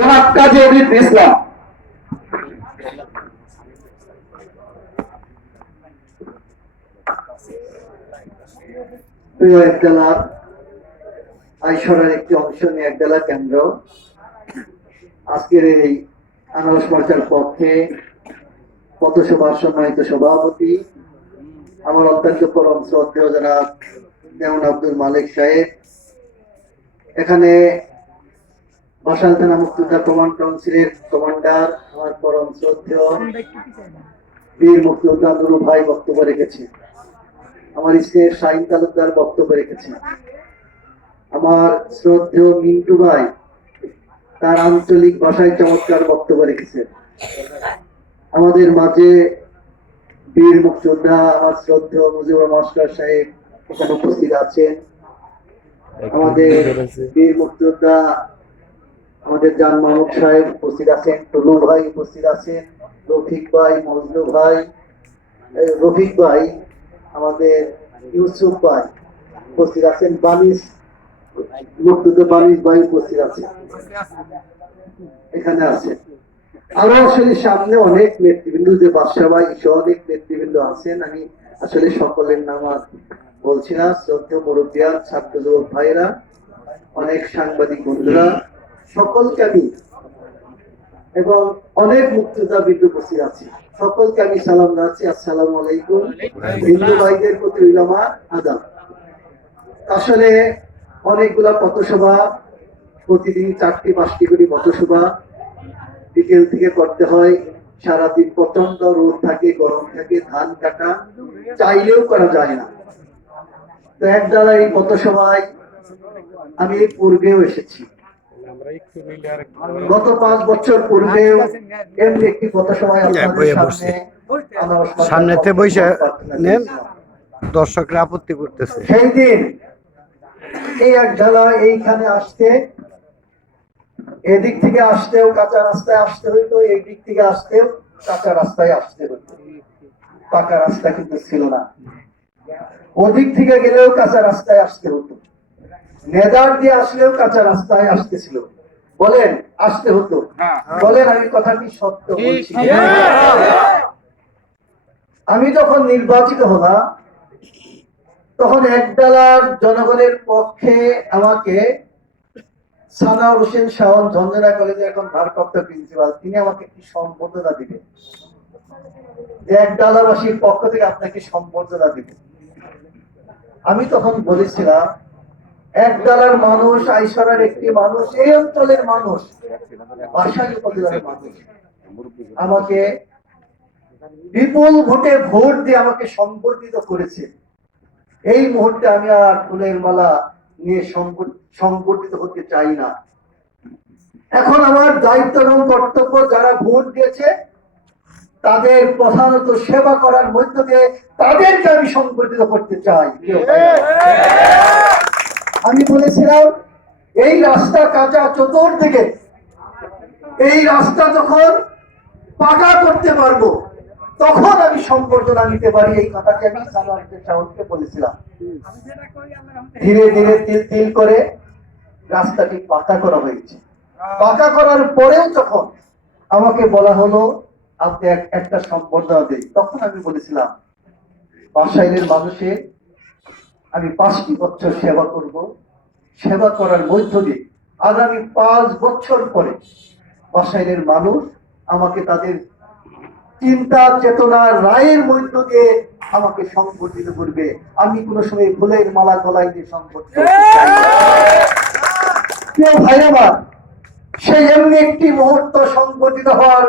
ইসলাম প্রিয় আইসরের একটি অংশ নিয়ে একডালা কেন্দ্র। আজকের এই আনারস মোর্চার পক্ষে পথসভার সম্মানিত সভাপতি, আমার অত্যন্ত পরম শ্রদ্ধেয় যারা আব্দুল মালিক সাহেব। এখানে বাসাল থানা মুক্তিযোদ্ধা কমান্ড কাউন্সিলের কমান্ডার আমার পরম শ্রদ্ধেয় বীর মুক্তিযোদ্ধা নুরু ভাই বক্তব্য রেখেছে। আমার স্ত্রীর শাহিন তালুকদার বক্তব্য রেখেছেন আমার শ্রদ্ধেয় মিন্টু ভাই তার আঞ্চলিক ভাষায় চমৎকার বক্তব্য রেখেছেন আমাদের মাঝে বীর মুক্তিযোদ্ধা আমার শ্রদ্ধেয় মুজিবুর মাস্টার সাহেব এখানে উপস্থিত আছেন। আমাদের বীর মুক্তিযোদ্ধা আমাদের জান মাহমুদ সাহেব উপস্থিত আছেন, টুলু ভাই উপস্থিত আছেন, রফিক ভাই, মজনু ভাই রফিক ভাই, আমাদের ইউসুফ ভাই উপস্থিত আছেন, বানিস মুক্তিযোদ্ধা বানিস ভাই উপস্থিত আছেন এখানে আছে। আরও আসলে সামনে অনেক নেতৃবৃন্দ, যে বাদশা ভাই সহ অনেক নেতৃবৃন্দ আছেন। আমি আসলে সকলের নাম আর বলছি না, শ্রদ্ধেয় মুরব্বিয়ান ছাত্র যুবক ভাইরা অনেক সাংবাদিক বন্ধুরা সকলকে আমি এবং অনেক মুক্তিযোদ্ধা বিন্দু উপস্থিত আছে। সকলকে আমি সালাম জানাচ্ছি। আসসালামু আলাইকুম। হিন্দু ভাইদের প্রতি রইল আমার আদাব। আসলে অনেকগুলা পথসভা প্রতিদিন চারটি পাঁচটি করে পথসভা বিকেল থেকে করতে হয়। সারাদিন প্রচণ্ড রোদ থাকে গরম থাকে ধান কাটা চাইলেও করা যায় না। তো এক দ্বারা এই পথসভায় আমি পূর্বেও এসেছি। গত পাঁচ বছর পূর্বেও এমনি একটি পথসভায় আপনাদের বইয়ে সামনে সামনেতে বসে নেন দর্শকরা আপত্তি করতেছে। সেই দিন এই এক ঢালা এইখানে আসতে এদিক থেকে আসতেও কাঁচা রাস্তায় আসতে হইতো এই দিক থেকে আসতেও কাঁচা রাস্তায় আসতে হইতো। পাকা রাস্তা কিন্তু ছিল না। ওদিক থেকে গেলেও কাঁচা রাস্তায় আসতে হতো। নেদার দিয়ে আসলেও কাঁচা রাস্তায় আসতেছিল। বলেন আসতে হতো। বলেন আমি কথাটি সত্য বলছি আমি যখন নির্বাচিত হলাম তখন একডালার জনগণের পক্ষে আমাকে সানাউর হোসেন শাওন ঝঞ্ঝনা কলেজে এখন ভারপ্রাপ্ত প্রিন্সিপাল তিনি আমাকে একটি সম্বর্ধনা দিবেন। একডালাবাসীর পক্ষ থেকে আপনাকে সম্বর্ধনা দিবেন। আমি তখন বলেছিলাম একডালার মানুষ, আইসরার একটি মানুষ, এই অঞ্চলের মানুষ বাসাই উপজেলার মানুষ। আমাকে বিপুল ভোটে ভোট দিয়ে আমাকে সংবর্ধিত করেছে। এই মুহূর্তে আমি আর ফুলের মালা নিয়ে সংবর্ধিত হতে চাই না। এখন আমার দায়িত্ব এবং কর্তব্য যারা ভোট দিয়েছে, তাদের প্রধানত সেবা করার মধ্য দিয়ে তাদেরকে আমি সংবর্ধিত করতে চাই। আমি বলেছিলাম, এই রাস্তা কাঁচা চতুর্দিকে। এই রাস্তা যখন পাকা করতে পারব, তখন আমি সম্বর্ধনা নিতে পারি। এই কথাটি আমি সাহসকে বলেছিলাম। ধীরে ধীরে তিল তিল করে রাস্তাটি পাকা করা হয়েছে। পাকা করার পরেও যখন আমাকে বলা হলো, আপনি এক- একটা সম্বর্ধনা দেই তখন আমি বলেছিলাম, বাসাইলের মানুষের আমি পাঁচটি বছর সেবা করব। সেবা করার মধ্য দিয়ে আগামী পাঁচ বছর পরে বাসাইলের মানুষ আমাকে তাদের চিন্তা, চেতনা, রায়ের মধ্য দিয়ে আমাকে সংগঠিত করবে। আমি কোনো সময় ফুলের মালা গলায় দিয়ে না। প্রিয় ভাই এমনি একটি মুহূর্ত সংগঠিত হওয়ার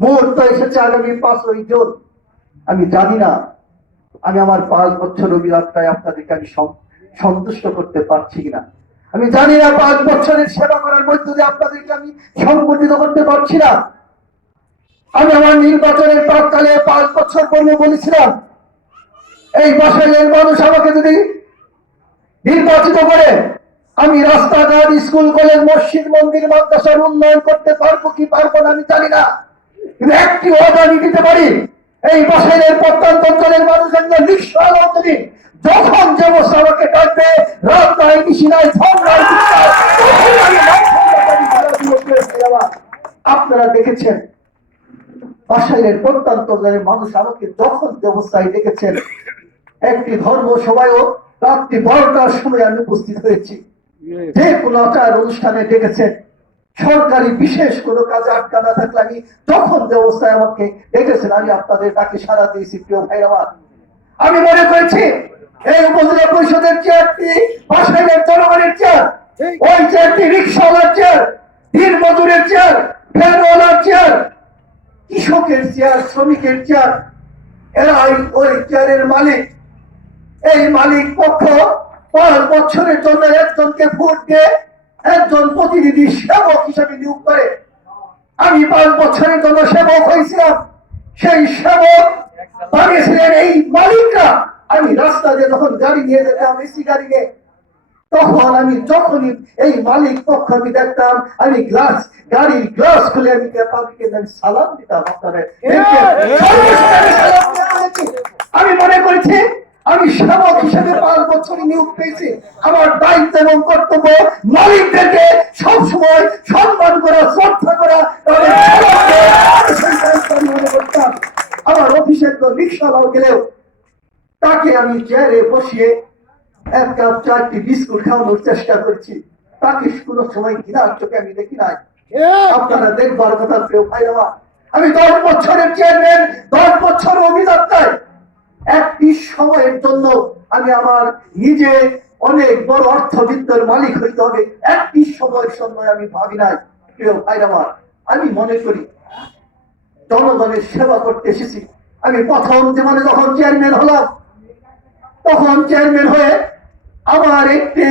মুহূর্ত এসেছে আগামী পাঁচই জুন। আমি জানি না আমি আমার পাঁচ বছর অভিলাষটায় আপনাদেরকে আমি সন্তুষ্ট করতে পারছি কিনা? আমি জানি না পাঁচ বছরের সেবা করার মধ্য দিয়ে আপনাদেরকে আমি সংগঠিত করতে পারছি না। আমি আমার নির্বাচনের প্রাককালে পাঁচ বছর পূর্বে বলেছিলাম, এই বাসাইলের মানুষ আমাকে যদি নির্বাচিত করে, আমি রাস্তাঘাট, স্কুল, কলেজ, মসজিদ, মন্দির মাদ্রাসার উন্নয়ন করতে পারব কি পারব না আমি জানি না। কিন্তু একটি আমি দিতে পারি। এই বাসাইলের প্রত্যন্ত অঞ্চলের মানুষ একজন নিঃস্বাল অন্তরী যখন যে বছর আমাকে ডাকবে রাত নাই নিশি নাই ঝড় মানুষের আপনারা দেখেছেন বাসাইলের প্রত্যন্ত অঞ্চলের মানুষ আমাকে যখন যে অবস্থায় দেখেছেন একটি ধর্ম সভায়ও রাত্রি বারোটার সময় আমি উপস্থিত হয়েছি। যে কোনো আচার অনুষ্ঠানে ডেকেছেন। সরকারি বিশেষ কোনো কাজে আটকা না থাকলে আমি যখন যে অবস্থায় আমাকে ডেকেছেন আমি আপনাদের ডাকে সারা দিয়েছি প্রিয় ভাই আমার। আমি মনে করেছি এই উপজেলা পরিষদের চেয়ারটি বাসাইলের জনগণের চেয়ার ওই চেয়ারটি রিক্সাওয়ালার চেয়ার দিন মজুরের চেয়ার ফেরওয়ালার চেয়ার কৃষকের চেয়ার শ্রমিকের চেয়ার এরাই ওই চেয়ারের মালিক। এই মালিক পক্ষ পাঁচ বছরের জন্য একজনকে ভোট দিয়ে একজন প্রতিনিধি সেবক হিসেবে নিয়োগ করে। আমি পাঁচ বছরের জন্য সেবক হয়েছিলাম। সেই সেবক বানিয়েছিলেন এই মালিকরা। আমি রাস্তা দিয়ে যখন গাড়ি নিয়ে যেতাম এসি গাড়ি নিয়ে তখন আমি যখনই এই মালিক পক্ষ আমি দেখতাম আমি গ্লাস গাড়ির গ্লাস খুলে আমি তাদেরকে আমি সালাম দিতাম আপনাদের। আমি মনে করেছি আমি সেবক হিসেবে পাঁচ বছর নিয়োগ পেয়েছি। আমার দায়িত্ব এবং কর্তব্য মালিকদেরকে সবসময় সম্মান করা, শ্রদ্ধা করা আমার অফিসের তো রিক্সাওয়ালাও গেলেও তাকে আমি চেয়ারে বসিয়ে এক কাপ চারটি বিস্কুট খাওয়ানোর চেষ্টা করছি। তাকে কোনো সময় ঘৃণার চোখে আমি দেখি নাই। আপনারা দেখবার কথা প্রিয় ভাই আমার। আমি দশ বছরের চেয়ারম্যান দশ বছর অভিযাত্রায় একটি সময়ের জন্য আমি আমার নিজে অনেক বড় অর্থবিত্তের মালিক হইতে হবে। একটি সময়ের জন্য আমি ভাবি নাই। প্রিয় ভাই আমার, আমি মনে করি জনগণের সেবা করতে এসেছি। আমি প্রথম জীবনে যখন চেয়ারম্যান হলাম, তখন চেয়ারম্যান হয়ে আমার একটি,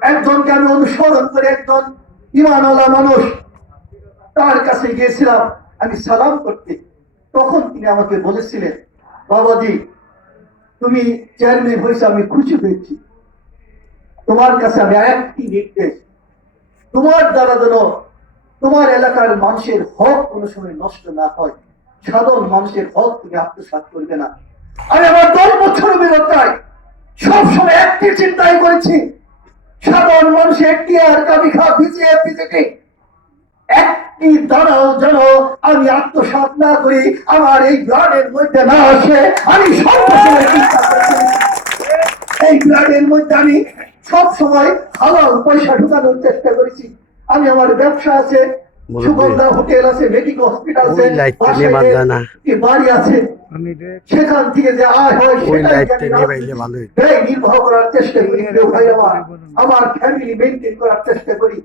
একজনকে আমি অনুসরণ করে একজন ইমানওয়ালা মানুষ তার কাছে গিয়েছিলাম, আমি সালাম করতে। তখন তিনি আমাকে বলেছিলেন বাবাজি, তুমি চেয়ারম্যান হয়েছে, আমি খুশি হয়েছি। তোমার কাছে আমি একটি নির্দেশ। তোমার দ্বারা যেন তোমার এলাকার মানুষের হক কোনো সময় নষ্ট না হয়, সাধারণ মানুষের হক তুমি আত্মসাৎ করবে না। আমি আমার দশ বছর অভিজ্ঞতায় সবসময় একটি চিন্তাই করেছি, সাধারণ মানুষের একটি আর কাবি খা ভিজিয়ে বিজেপি একটি দাঁড়াও যেন আমি আত্মসাৎ না করি আমার এই ব্লাডের মধ্যে না আসে আমি এই ব্লাডের মধ্যে আমি সব সময় হালাল পয়সা ঢুকানোর চেষ্টা করেছি। আমি আমার ব্যবসা আছে সুগন্ধা হোটেল আছে মেডিকেল হসপিটাল আছে বাড়ি আছে। সেখান থেকে যে আয় হয় সেটাই নির্বাহ করার চেষ্টা করি আমার। ফ্যামিলি মেনটেন করার চেষ্টা করি।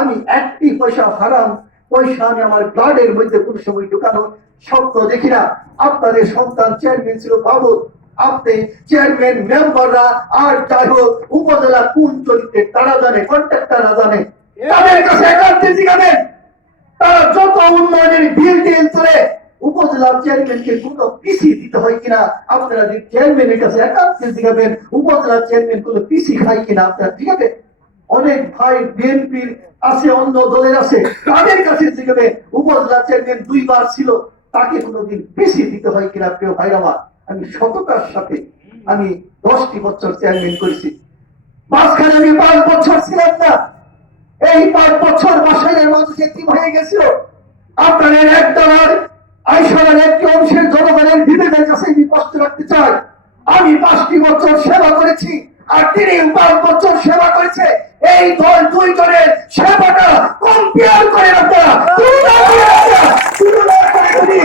আমি একটি পয়সা হারাম, পয়সা আমি আমার ব্লাডের মধ্যে কোন সময় ঢুকানোর স্বপ্ন দেখি না। আপনাদের সন্তান চেয়ারম্যান ছিল বাবু আপনি চেয়ারম্যান মেম্বাররা আর যাই হোক, উপজেলা কোন চরিত্রে তারা জানে কন্ট্রাক্টাররা জানে। তাদের কাছে একান্তে জিজ্ঞাবেন তারা যত উন্নয়নের বিল টিল করে উপজেলা চেয়ারম্যানকে কোনো পিসি দিতে হয় কিনা, আপনারা যে চেয়ারম্যানের কাছে একান্তে জিজ্ঞাবেন উপজেলা চেয়ারম্যান কোনো পিসি খায় কিনা, আপনারা জিজ্ঞাবেন অনেক ভাই বিএনপির আছে, অন্য দলের আছে। তাদের কাছে জিজ্ঞাবেন উপজেলা চেয়ারম্যান দুইবার ছিল, তাকে কোনোদিন পিসি দিতে হয় কিনা, প্রিয় ভাইরা আমার, আমি সততার সাথে আমি দশটি বছর চেয়ারম্যান করেছি। মাঝখানে আমি পাঁচ বছর ছিলাম না। এই পাঁচ বছর বাসায় মানুষ এতিম হয়ে গেছিল। আপনাদের এক দলের একটি অংশের জনগণের বিবেকের কাছে আমি কষ্ট রাখতে চাই। আমি পাঁচটি বছর সেবা করেছি, আর তিনি পাঁচ বছর সেবা করেছে। এই দল দুই জনের সেবাটা কম্পেয়ার করে আপনারা তুলনা করে আপনারা, তুলনা করে যদি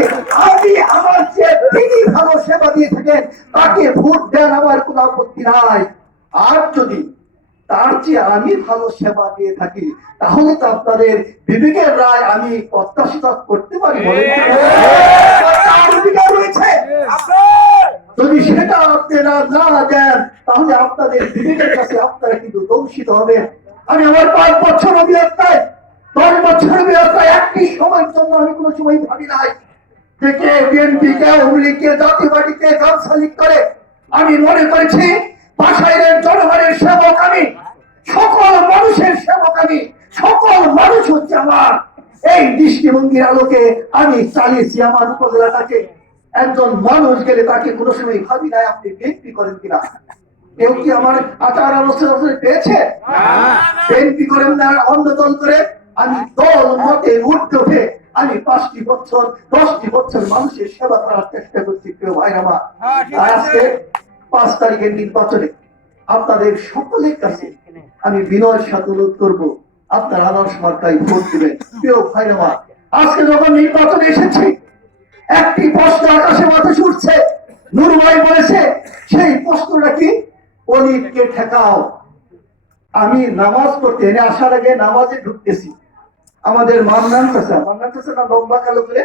আমি আমার যে তিনি ভালো সেবা দিয়ে থাকেন তাকে ভোট দেন আমার কোনো আপত্তি নাই। আর যদি তার চেয়ে আমি ভালো সেবা দিয়ে থাকি তাহলে তো আপনাদের বিবেকের রায় আমি প্রত্যাশিত করতে পারি অধিকার রয়েছে। যদি সেটা আপনারা না দেন তাহলে আপনাদের বিবেকের কাছে আপনারা কিন্তু দংশিত হবে আমি আমার পাঁচ বছর অভিজ্ঞতায় দশ বছর অভিজ্ঞতায় একটি সময়ের জন্য আমি কোনো সময় ভাবি নাই কে বিএনপি কে লীগ, কে জাতীয় কে গামছা করে। আমি মনে করেছি বাসাইলের জনগণের সেবক আমি সকল মানুষের সেবক আমি সকল মানুষ হচ্ছে আমার। এই দৃষ্টিভঙ্গির আলোকে আমি চালিয়েছি আমার উপজেলাটাকে। একজন মানুষ গেলে তাকে কোনো সময় ভাবি নাই আপনি বিএনপি করেন কিনা। কেউ কি আমার আচার আলোচনা পেয়েছে? বিএনপি করেন না অন্য দল করে। আমি দল মতে উঠতে উঠে আমি পাঁচটি বছর দশটি বছর মানুষের সেবা করার চেষ্টা করছি প্রিয় ভাই আমার। আজকে পাঁচ তারিখের নির্বাচনে আপনাদের সকলের কাছে আমি বিনয়ের সাথে অনুরোধ করব আপনার আদর্শ মার্কায় ভোট দিবেন। প্রিয় ভাই আমার আজকে যখন নির্বাচনে এসেছে একটি প্রশ্ন আকাশে মাথা উঠছে নূর ভাই বলেছে সেই প্রশ্নটা কি? অলিভকে ঠেকাও। আমি নামাজ পড়তে এনে আসার আগে নামাজে ঢুকতেছি। আমাদের মান্নান চাষা মান্নান চাষা না লম্বা কালো করে?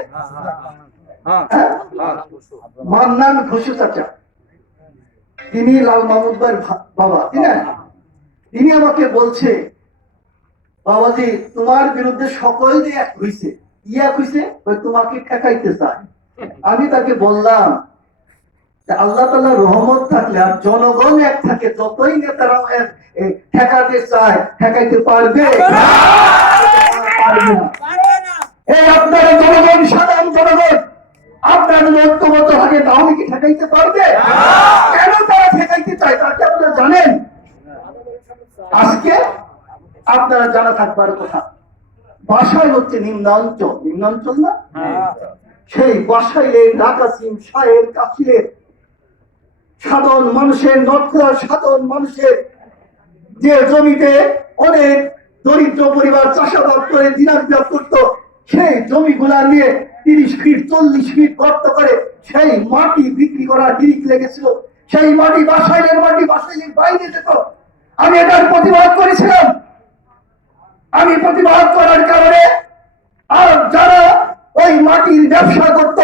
হ্যাঁ? মান্নান ঘোষ চাচা। তিনি লাল মাহমুদ ভাইয়ের বাবা ঠিক না? তিনি আমাকে বলছে বাবাজি তোমার বিরুদ্ধে সকল যে এক হইছে ইয়া হইছে ওই তোমাকে ঠেকাইতে চায়। আমি তাকে বললাম আল্লাহ তাআলা রহমত থাকলে আর জনগণ এক থাকে যতই নেতারা ঠেকাতে চায় ঠেকাইতে পারবে? এই আপনার জনগণ সাধারণ জনগণ আপনার যদি ঐক্যবদ্ধ থাকে তাহলে কি ঠেকাইতে পারবে? কেন তারা ঠেকাইতে চায়? তাকে আপনারা জানেন? আজকে আপনারা জানা থাকবার কথা বাসায় হচ্ছে নিম্নাঞ্চল। নিম্নাঞ্চল না? সেই বাসাইলে নাকাসিম শাহের কাফিলের সাধারণ মানুষের নক্ষরা সাধারণ মানুষের যে জমিতে অনেক দরিদ্র পরিবার চাষাবাদ করে দিনাজবাদ করত, সেই জমিগুলা নিয়ে তিরিশ ফিট, চল্লিশ ফিট গর্ত করে সেই মাটি বিক্রি করার ডিরিক লেগেছিল। সেই মাটি বাসাইলের মাটি বাসাইলের বাইরে যেত। আমি এটার প্রতিবাদ করেছিলাম। আমি প্রতিবাদ করার কারণে আর যারা ওই মাটির ব্যবসা করত।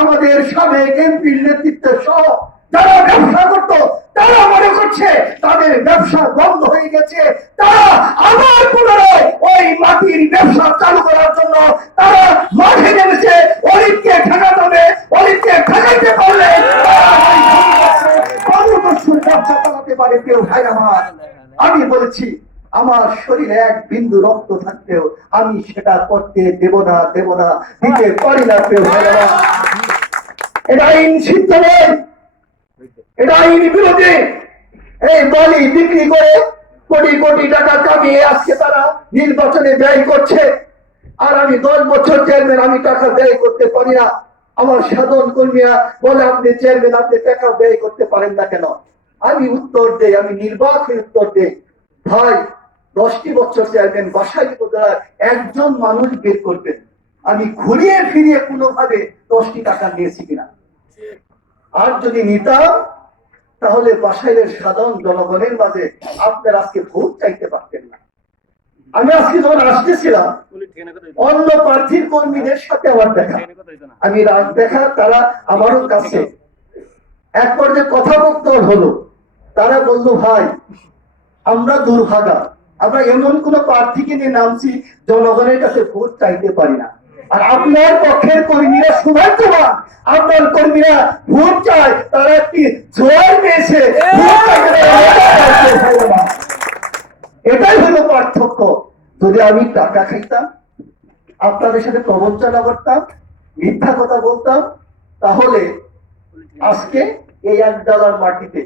আমাদের সাবেক এমপির নেতৃত্ব সহ যারা ব্যবসা করত, তারা মনে করছে তাদের ব্যবসা বন্ধ হয়ে গেছে। তারা আবার পুনরায় ওই মাটির ব্যবসা চালু করার জন্য তারা মাঠে নেমেছে। অলিপকে ঠেকাতে হবে অলিপকে ঠেকাইতে পারলে ওই কর্মদর্শন ব্যবসা চালাতে পারে, কেউ ভাই আমি বলেছি আমার শরীরে এক বিন্দু রক্ত থাকতেও আমি সেটা করতে দেব না দেব না, দিতে পারি না কেউ এটা আইন সিদ্ধ এটা আইন বিরোধী। এই বিক্রি করে কোটি কোটি টাকা কামিয়ে আজকে তারা নির্বাচনে ব্যয় করছে। আর আমি দশ বছর চেয়ারম্যান আমি টাকা ব্যয় করতে পারি না। আমার সাধারণ কর্মীরা বলে, আপনি চেয়ারম্যান আপনি টাকা ব্যয় করতে পারেন না কেন? আমি উত্তর দেই, আমি নির্বাচনী উত্তর দেই। ভাই দশটি বছর চেয়ারম্যান বাসায় উপজেলার একজন মানুষ বের করবেন। আমি ঘুরিয়ে ফিরিয়ে কোনোভাবে দশটি টাকা নিয়েছি কিনা। আর যদি নিতাম, তাহলে বাসাইলের সাধারণ জনগণের মাঝে আপনার আজকে ভোট চাইতে পারতেন না। আমি আজকে যখন আসতেছিলাম, অন্য প্রার্থীর কর্মীদের সাথে আমার দেখা। আমি রাত দেখা, তারা আমারও কাছে। এক পর্যায়ে কথা বলতে হলো, তারা বলল, ভাই, আমরা দুর্ভাগা। আমরা এমন কোন প্রার্থীকে নিয়ে নামছি, জনগণের কাছে ভোট চাইতে পারি না। আর আপনার পক্ষের কর্মীরা সৌভাগ্যবান। আপনার কর্মীরা ভোট চায়, তারা একটি জোয়ার পেয়েছে। এটাই হলো পার্থক্য। যদি আমি টাকা খাইতাম, আপনাদের সাথে প্রবঞ্চনা করতাম, মিথ্যা কথা বলতাম, তাহলে আজকে এই এক ডলার মাটিতে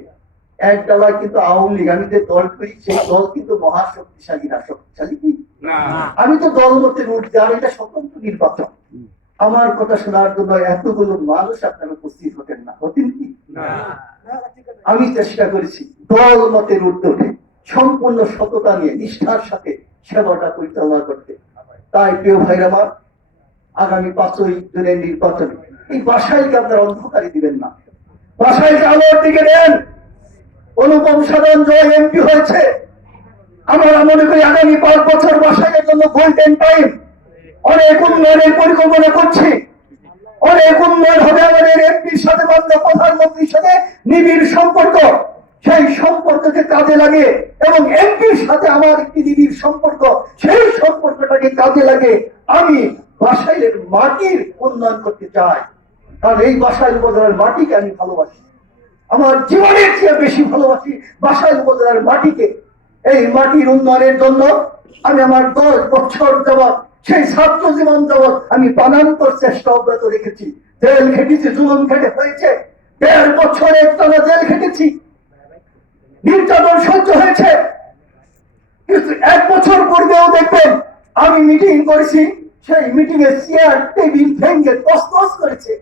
এক ডলার কিন্তু আওয়ামী লীগ আমি যে দল করি সেই দল কিন্তু মহা শক্তিশালী না শক্তিশালী কি? আমি তো দল মতে উঠতে আর এটা স্বতন্ত্র নির্বাচন। আমার কথা শোনার জন্য এতগুলো মানুষ আপনারা উপস্থিত হতেন না। হতেন কি? আমি চেষ্টা করেছি দল মতের উঠে সম্পূর্ণ সততা নিয়ে নিষ্ঠার সাথে সেবাটা পরিচালনা করতে। তাই প্রিয় ভাইরা আমার আগামী পাঁচই জুনের নির্বাচনে এই বাসাইলকে আপনারা অন্ধকারে দিবেন না। বাসাইলকে আলোর দিকে দেন। অনুপম সাধন জয় এমপি হয়েছে। আমরা মনে করি আগামী পাঁচ বছর বাসাইলের জন্য গোল্ডেন টাইম অনেক উন্নয়নের পরিকল্পনা করছি। অনেক উন্নয়ন হবে আমাদের এমপির সাথে মাননীয় প্রধানমন্ত্রীর সাথে নিবিড় সম্পর্ক। সেই সম্পর্ককে কাজে লাগে এবং এমপির সাথে আমার একটি নিবিড় সম্পর্ক, সেই সম্পর্কটাকে কাজে লাগে আমি বাসাইলের মাটির উন্নয়ন করতে চাই। কারণ এই বাসাইল উপজেলার মাটিকে আমি ভালোবাসি। আমার জীবনের চেয়ে বেশি ভালোবাসি বাসাইল উপজেলার মাটিকে। এই মাটির উন্নয়নের জন্য আমি আমার দশ বছর যাবৎ, সেই ছাত্র জীবন যাবৎ আমি প্রাণান্তর চেষ্টা অব্যাহত রেখেছি। জেল খেটেছি, জুলুম খেটে হয়েছে। দেড় বছর একটানা জেল খেটেছি। নির্যাতন সহ্য হয়েছে। কিন্তু এক বছর পূর্বেও দেখবেন, আমি মিটিং করেছি, সেই মিটিং এ চেয়ার টেবিল ভেঙ্গে তসতস করেছে।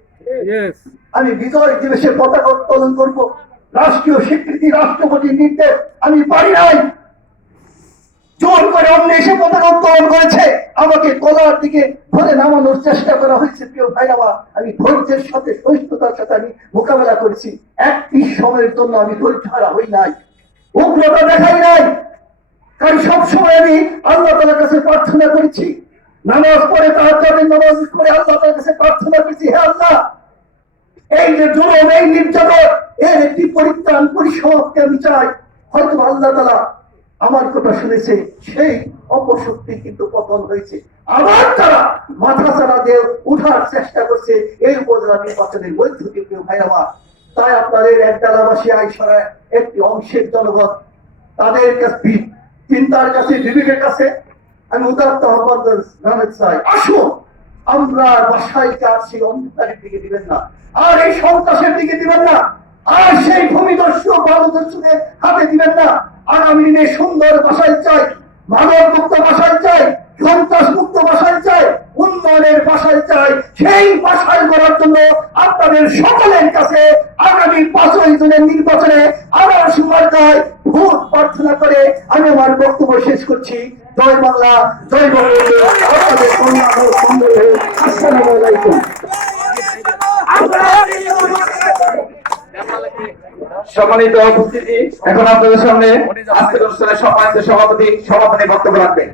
আমি বিজয় দিবসে পতাকা উত্তোলন করব। রাষ্ট্রীয় স্বীকৃতি, রাষ্ট্রপতির নির্দেশ আমি পারি নাই। জোর করে অন্য এসে পতাকা উত্তোলন করেছে। আমাকে গলার দিকে ধরে নামানোর চেষ্টা করা হয়েছে, প্রিয় ভাইরাবা আমি ধৈর্যের সাথে, সহিষ্ণুতার সাথে আমি মোকাবেলা করেছি। একটি সময়ের জন্য আমি ধৈর্য হারা হই নাই। উগ্রতা দেখাই নাই। কারণ সবসময় আমি আল্লাহ তালার কাছে প্রার্থনা করেছি। নামাজ পড়ে তার নামাজ করে আল্লাহ তালার কাছে প্রার্থনা করেছি, হে আল্লাহ! এই যে জুলুম এই নির্যাতন, এর একটি পরিত্রাণ পরিসমাপ্তি আমি চাই। হয়তো আল্লাহ তালা আমার কথা শুনেছে, সেই অপশক্তি কিন্তু পতন হয়েছে। আবার তারা মাথা চারা দিয়ে উঠার চেষ্টা করছে, এই উপজেলা নির্বাচনের মধ্য দিয়ে ভাইরামা তাই আপনাদের একডালাবাসী আইসরায় একটি অংশের জনগণ, তাদের কাছে চিন্তার কাছে, বিবেকের কাছে, আমি উদাত্ত আহ্বান জানাতে চাই। আসুন, আমরা বাসায় কাজ অন্ধকারের দিকে দিবেন না। আর এই সন্ত্রাসের দিকে দিবেন না। আর সেই ভূমিদস্যু বালুদস্যুদের হাতে দিবেন না। আগামী দিনে সুন্দর বাসায় চাই মানব মুক্ত বাসায় চাই সন্ত্রাস মুক্ত বাসায় চাই, উন্নয়নের বাসায় চাই। সেই বাসায় করার জন্য আপনাদের সকলের কাছে আগামী পাঁচই জুনের নির্বাচনে আবার সুমার্কায় ভোট প্রার্থনা করে আমি আমার বক্তব্য শেষ করছি। জয় বাংলা, জয় বঙ্গবন্ধু সম্মানিত উপস্থিতি। এখন আপনাদের সামনে আজকের অনুষ্ঠানের সম্মানিত সভাপতি সভাপতি বক্তব্য রাখবেন।